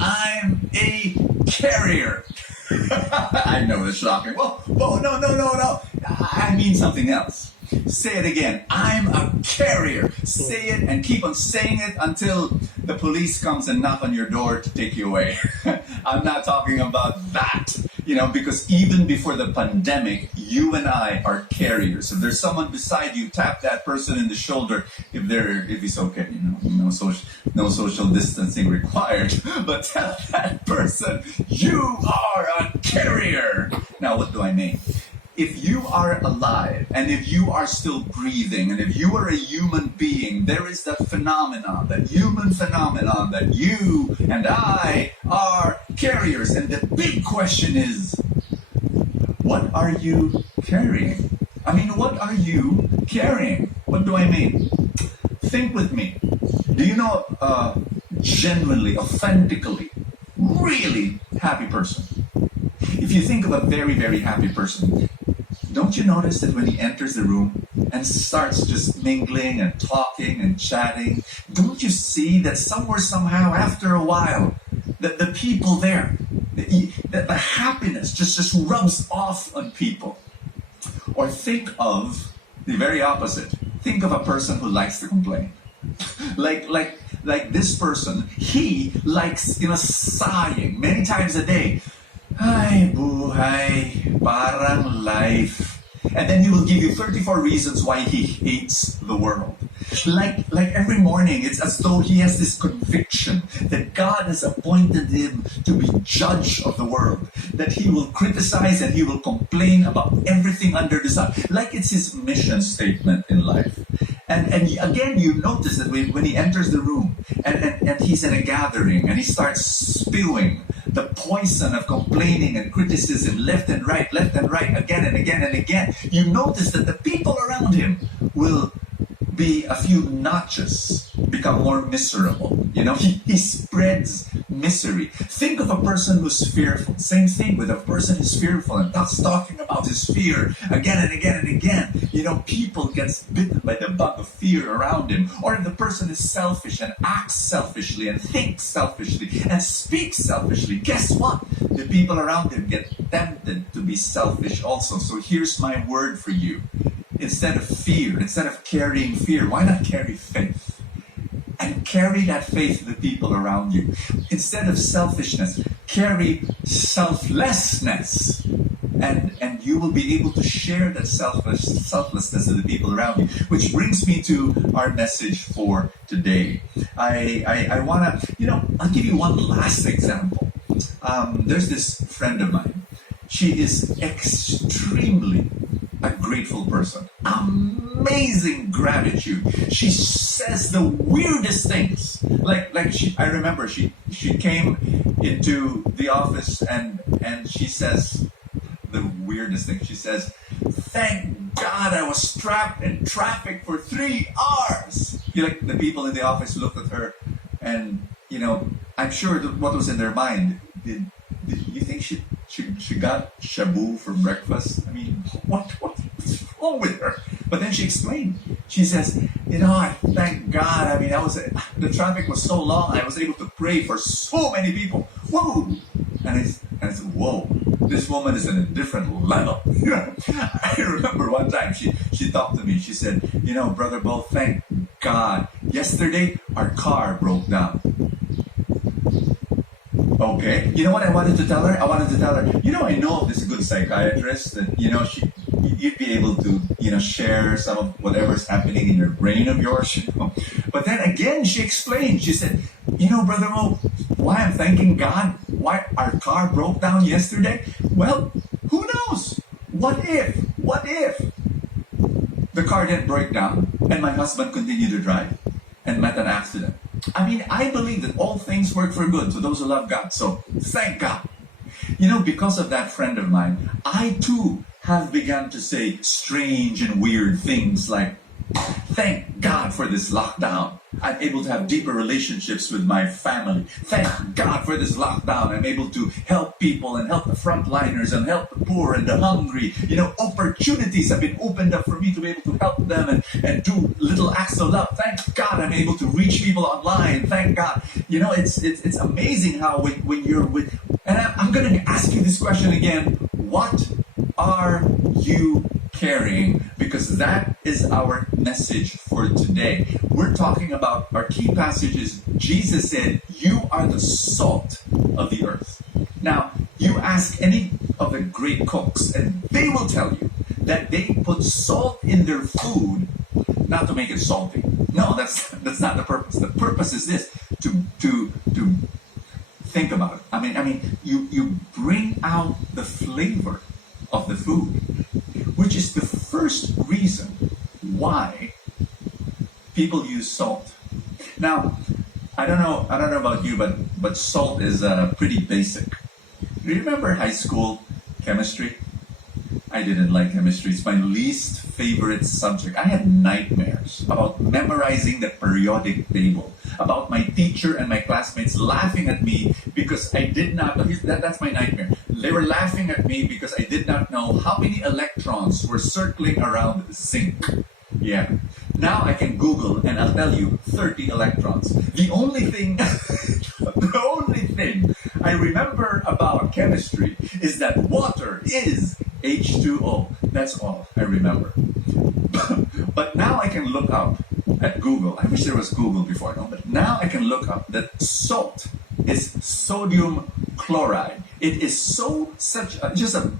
I'm a carrier. I know it's shocking. Well, no. I mean something else. Say it again. I'm a carrier. Say it and keep on saying it until the police comes and knock on your door to take you away. I'm not talking about that. Because even before the pandemic, you and I are carriers. If there's someone beside you, tap that person in the shoulder if he's okay. No social distancing required. But tell that person, you are a carrier. Now, what do I mean? If you are alive and if you are still breathing and if you are a human being, there is that human phenomenon that you and I are carriers. And the big question is, what are you carrying? What are you carrying? What do I mean? Think with me. Do you know genuinely, authentically, really happy person? If you think of a very, very happy person, don't you notice that when he enters the room and starts just mingling and talking and chatting, don't you see that somewhere, somehow, after a while, that the people there, that the happiness just rubs off on people? Or think of the very opposite. Think of a person who likes to complain. like this person, he likes, sighing many times a day. Ay, buhay, parang life. And then he will give you 34 reasons why he hates the world. Like every morning, it's as though he has this conviction that God has appointed him to be judge of the world. That he will criticize and he will complain about everything under the sun. Like it's his mission statement in life. And again, you notice that when he enters the room and he's in a gathering and he starts spewing the poison of complaining and criticism left and right, again and again and again, you notice that the people around him will be a few notches, become more miserable. He spreads misery. Think of a person who's fearful. Same thing with a person who's fearful and that's talking about his fear again and again and again. People get bitten by the bug of fear around him. Or if the person is selfish and acts selfishly and thinks selfishly and speaks selfishly, guess what? The people around him get tempted to be selfish also. So here's my word for you. Instead of carrying fear, why not carry faith? And carry that faith to the people around you. Instead of selfishness, carry selflessness. And you will be able to share that selflessness to the people around you. Which brings me to our message for today. I want to, I'll give you one last example. There's this friend of mine. She is extremely a grateful person. Amazing gratitude. She says the weirdest things. I remember she came into the office and she says the weirdest thing. She says, "Thank God I was trapped in traffic for 3 hours." The people in the office looked at her and, I'm sure what was in their mind, did you think she got shabu for breakfast? What's wrong with her? But then she explained. She says, I thank God. The traffic was so long. I was able to pray for so many people. Whoa! And I said, whoa, this woman is in a different level. I remember one time she talked to me. She said, Brother Bo, thank God. Yesterday, our car broke down. Okay. You know what I wanted to tell her? I know of this good psychiatrist that, you'd be able to, share some of whatever's happening in your brain of yours, But then again, she explained. She said, Brother Mo, why I'm thanking God, why our car broke down yesterday? Well, who knows? What if the car didn't break down and my husband continued to drive and met an accident? I believe that all things work for good to those who love God. So thank God. Because of that friend of mine, I too have begun to say strange and weird things like, Thank God for this lockdown. I'm able to have deeper relationships with my family. Thank God for this lockdown. I'm able to help people and help the frontliners and help the poor and the hungry. Opportunities have been opened up for me to be able to help them and do little acts of love. Thank God I'm able to reach people online. Thank God. It's amazing how when you're with, and I'm going to ask you this question again. What are you carrying? Because that is our message for today. We're talking about our key passages. Jesus said, "You are the salt of the earth." Now, you ask any of the great cooks, and they will tell you that they put salt in their food not to make it salty. No, that's not the purpose. The purpose is this: to think about it. I mean, you bring out the flavor of the food, which is the first reason why people use salt. Now, I don't know about you, but salt is pretty basic. Do you remember high school chemistry? I didn't like chemistry. It's my least favorite subject. I had nightmares about memorizing the periodic table, about my teacher and my classmates laughing at me because I did not, that's my nightmare. They were laughing at me because I did not know how many electrons were circling around zinc. Yeah. Now I can Google and I'll tell you 30 electrons. The only thing I remember about chemistry is that water is H2O. That's all I remember. But now I can look up at Google. I wish there was Google before, no? But now I can look up that salt is sodium chloride. It is just a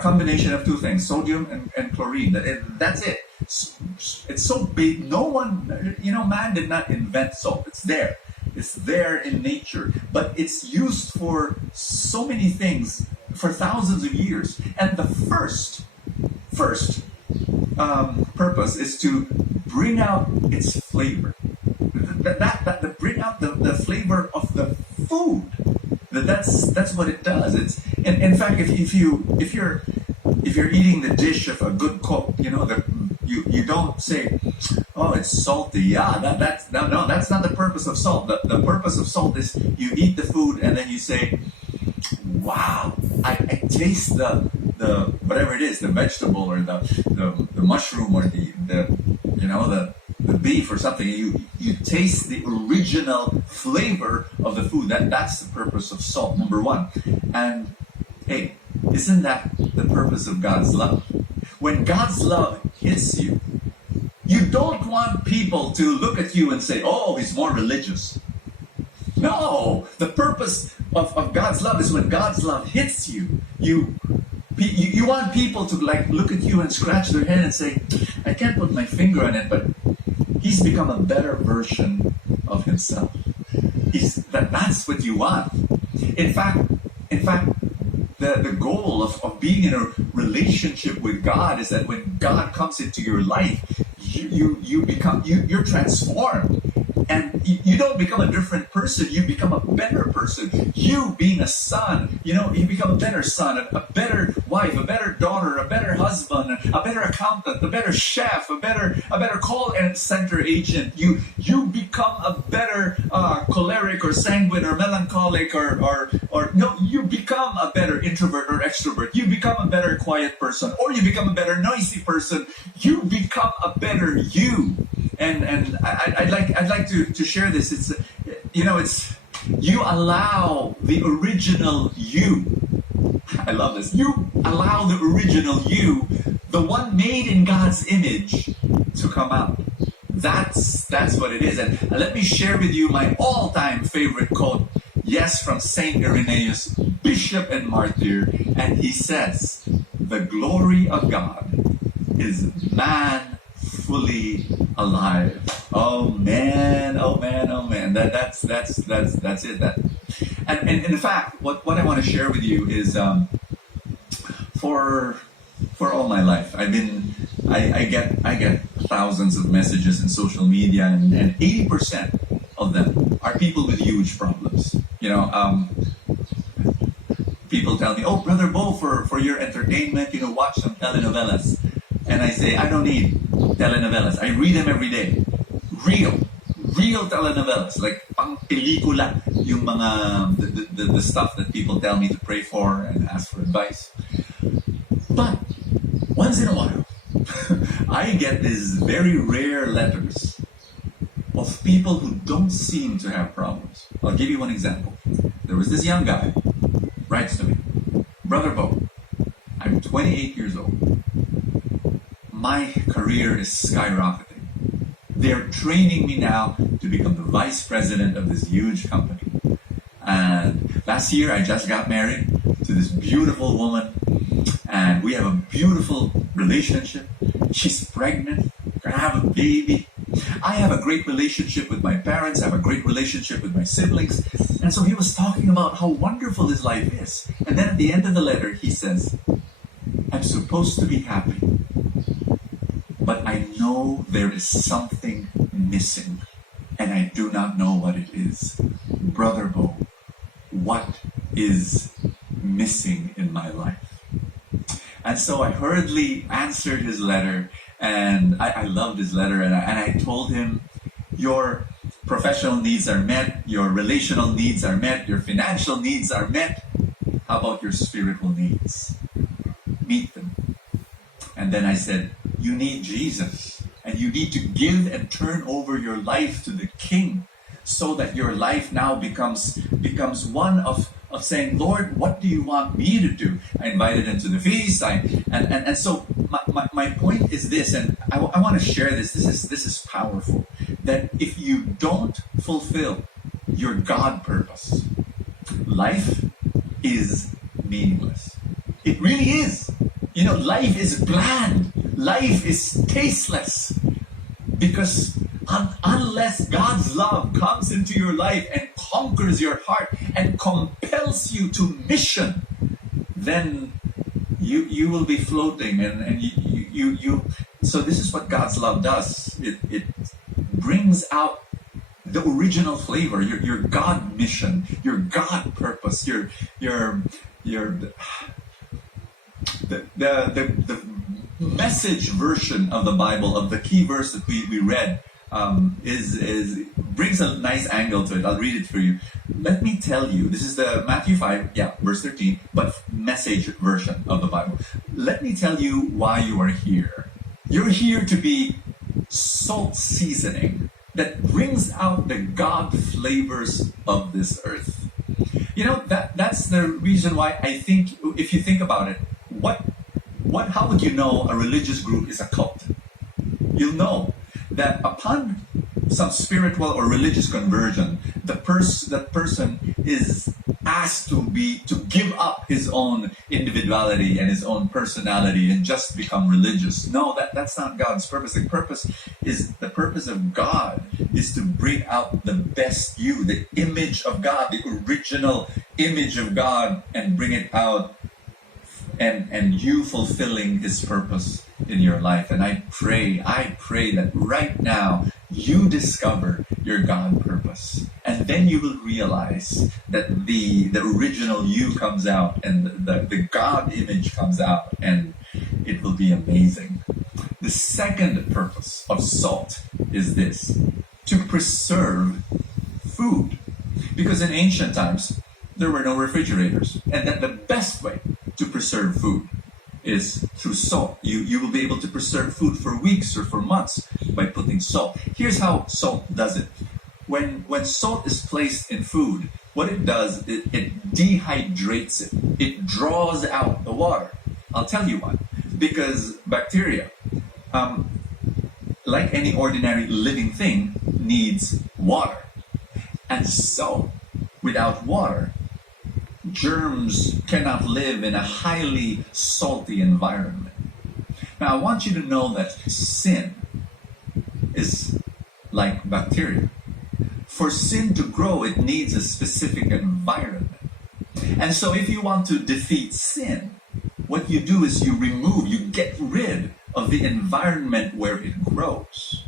combination of two things, sodium and chlorine. That's it. It's so big. No one, man did not invent salt. It's there. It's there in nature. But it's used for so many things for thousands of years. And the first purpose is to bring out its flavor. That bring out the flavor of the food. That's what it does. It's in fact, if you're eating the dish of a good cook, you don't say, "Oh, it's salty." Yeah, that's not the purpose of salt. The purpose of salt is you eat the food and then you say, "Wow, I taste the whatever it is, the vegetable or the mushroom or the beef or something." You taste the original flavor of the food. That's the purpose of salt, number one. And hey, isn't that the purpose of God's love? When God's love hits you, you don't want people to look at you and say, "Oh, he's more religious." No, the purpose of God's love is when God's love hits you, you want people to look at you and scratch their head and say, "I can't put my finger on it, but he's become a better version of himself." That's what you want. In fact, the goal of being in a relationship with God is that when God comes into your life, you're transformed. And you don't become a different person, you become a better person. You being a son, you become a better son, a better wife, a better daughter, a better husband, a better accountant, a better chef, a better call center agent. You become a better choleric or sanguine or melancholic or no, you become a better introvert or extrovert. You become a better quiet person, or you become a better noisy person. You become a better you. And I'd like to share this. It's you allow the original you. I love this. You allow the original you, the one made in God's image, to come out. That's what it is. And let me share with you my all-time favorite quote. Yes, from Saint Irenaeus, bishop and martyr, and he says, "The glory of God is man fully alive." Oh man, oh man, oh man. That's it. And in fact, what I want to share with you is for all my life, I get thousands of messages in social media, and 80% of them are people with huge problems. People tell me, "Oh, Brother Bo, for your entertainment, watch some telenovelas." And I say, I don't need telenovelas. I read them every day. Real telenovelas. Like pang pelikula, yung mga, the stuff that people tell me to pray for and ask for advice. But once in a while, I get these very rare letters of people who don't seem to have problems. I'll give you one example. There was this young guy, writes to me, Brother Bo, I'm 28 years old. My career is skyrocketing. They're training me now to become the vice president of this huge company. And last year I just got married to this beautiful woman, and we have a beautiful relationship. She's pregnant, gonna have a baby. I have a great relationship with my parents, I have a great relationship with my siblings. And so he was talking about how wonderful his life is. And then at the end of the letter, he says, I'm supposed to be happy, but I know there is something missing, and I do not know what it is. Brother Bo, what is missing in my life? And so I hurriedly answered his letter, and I loved his letter, and I told him, your professional needs are met, your relational needs are met, your financial needs are met. How about your spiritual needs? Meet them. And then I said, you need Jesus, and you need to give and turn over your life to the King, so that your life now becomes one of saying, Lord, what do you want me to do? I invited him to the feast. And so my point is this, and I want to share this. This is powerful. That if you don't fulfill your God purpose, life is meaningless. It really is. You know, life is bland. Life is tasteless. Because unless God's love comes into your life and conquers your heart and compels you to mission, then you will be floating, and you so this is what God's love does. It brings out the original flavor, your God mission, your God purpose, the message version of the Bible, of the key verse that we read, is brings a nice angle to it. I'll read it for you. Let me tell you, this is the Matthew 5, verse 13, but message version of the Bible. Let me tell you why you are here. You're here to be salt seasoning that brings out the God flavors of this earth. You know, that's the reason why I think, if you think about it, how would you know a religious group is a cult? You'll know that upon some spiritual or religious conversion, that person is asked to give up his own individuality and his own personality and just become religious. No, that's not God's purpose. The purpose of God is to bring out the best you, the image of God, the original image of God, and bring it out, and you fulfilling His purpose in your life. And I pray that right now you discover your God purpose, and then you will realize that the original you comes out, and the God image comes out, and it will be amazing. The second purpose of salt is this: to preserve food, because in ancient times there were no refrigerators, and that the best way to preserve food is through salt. You will be able to preserve food for weeks or for months by putting salt. Here's how salt does it. When salt is placed in food, what it does, it dehydrates it. It draws out the water. I'll tell you why. Because bacteria, like any ordinary living thing, needs water. And so, without water, germs cannot live in a highly salty environment. Now, I want you to know that sin is like bacteria. For sin to grow, it needs a specific environment. And so if you want to defeat sin, what you do is you get rid of the environment where it grows.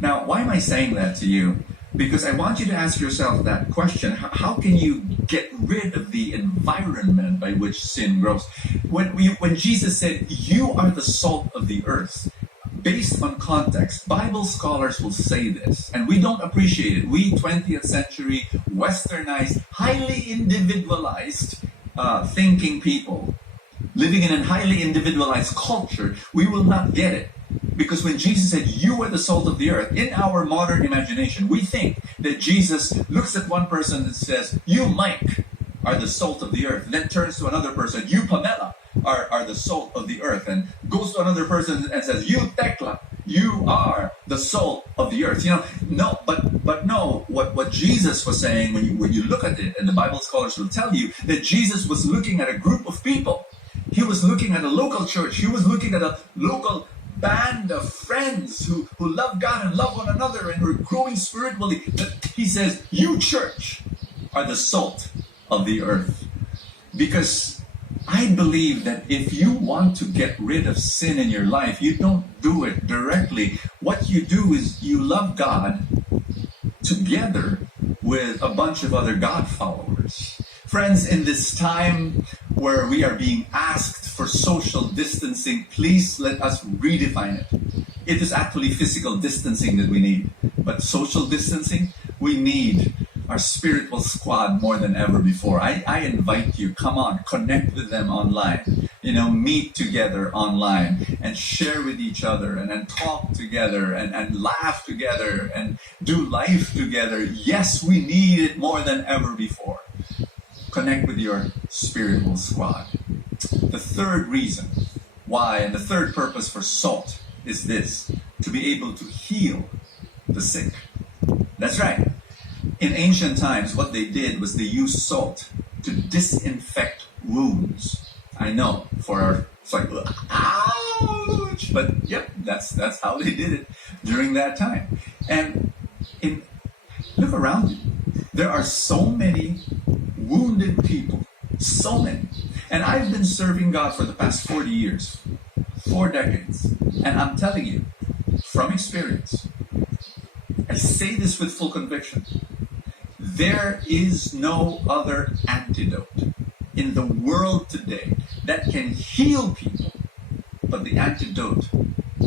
Now, why am I saying that to you? Because I want you to ask yourself that question. How can you get rid of the environment by which sin grows? When Jesus said, you are the salt of the earth, based on context, Bible scholars will say this, and we don't appreciate it. We 20th century, westernized, highly individualized thinking people, living in a highly individualized culture, we will not get it. Because when Jesus said, you are the salt of the earth, in our modern imagination, we think that Jesus looks at one person and says, you, Mike, are the salt of the earth. And then turns to another person, you, Pamela, are the salt of the earth. And goes to another person and says, you, Tekla, you are the salt of the earth. No, but no, what Jesus was saying, when you look at it, and the Bible scholars will tell you, that Jesus was looking at a group of people. He was looking at a local church. He was looking at a local band of friends who love God and love one another and were growing spiritually. He says, you, church, are the salt of the earth. Because I believe that if you want to get rid of sin in your life, you don't do it directly. What you do is you love God together with a bunch of other God followers. Friends, in this time where we are being asked for social distancing, please let us redefine it. It is actually physical distancing that we need. But social distancing, we need our spiritual squad more than ever before. I invite you, come on, connect with them online. Meet together online and share with each other and talk together and laugh together and do life together. Yes, we need it more than ever before. Connect with your spiritual squad. The third reason why, and the third purpose for salt is this: to be able to heal the sick. That's right. In ancient times, what they did was they used salt to disinfect wounds. I know, it's like, ouch! But yep, that's how they did it during that time. And look around you. There are so many wounded people, so many. And I've been serving God for the past 40 years, 4 decades. And I'm telling you, from experience, I say this with full conviction, there is no other antidote in the world today that can heal people but the antidote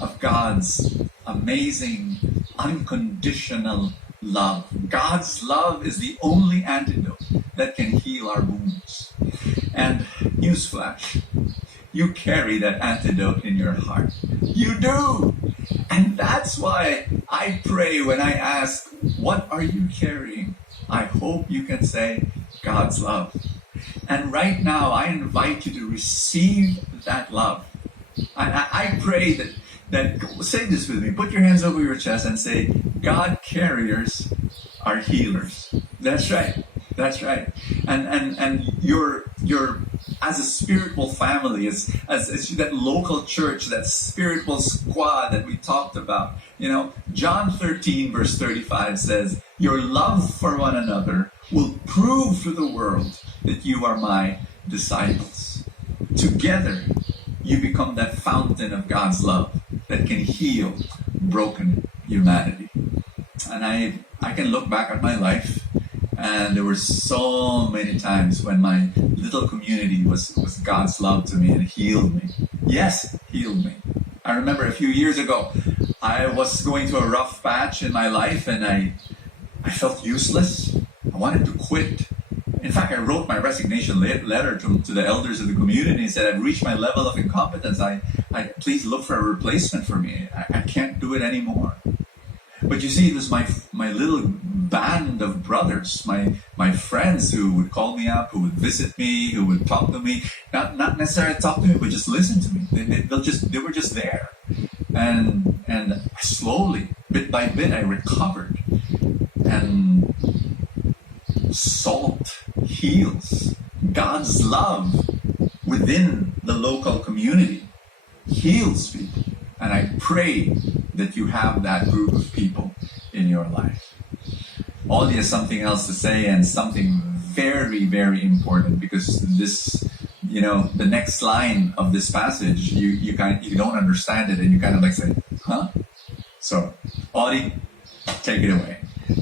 of God's amazing, unconditional love. God's love is the only antidote that can heal our wounds. And newsflash, you carry that antidote in your heart. You do. And that's why I pray when I ask, what are you carrying? I hope you can say, God's love. And right now, I invite you to receive that love. I pray that say this with me. Put your hands over your chest and say, God carriers are healers. That's right. That's right. And you're as a spiritual family, as that local church, that spiritual squad that we talked about. John 13 verse 35 says, your love for one another will prove to the world that you are my disciples. Together, you become that fountain of God's love that can heal broken humanity. And I can look back at my life, and there were so many times when my little community was God's love to me and healed me. Yes, healed me. I remember a few years ago, I was going through a rough patch in my life, and I felt useless. I wanted to quit. In fact, I wrote my resignation letter to the elders of the community and said, I've reached my level of incompetence. I please look for a replacement for me. I can't do it anymore. But you see, it was my little band of brothers, my friends who would call me up, who would visit me, who would talk to me. Not necessarily talk to me, but just listen to me. They were just there. And slowly, bit by bit, I recovered. And salt heals. God's love within the local community heals people. And I pray that you have that group of people in your life. Ollie has something else to say, and something very, very important, because this, the next line of this passage, you don't understand it, and you kind of like say, huh? So, Ollie, take it away.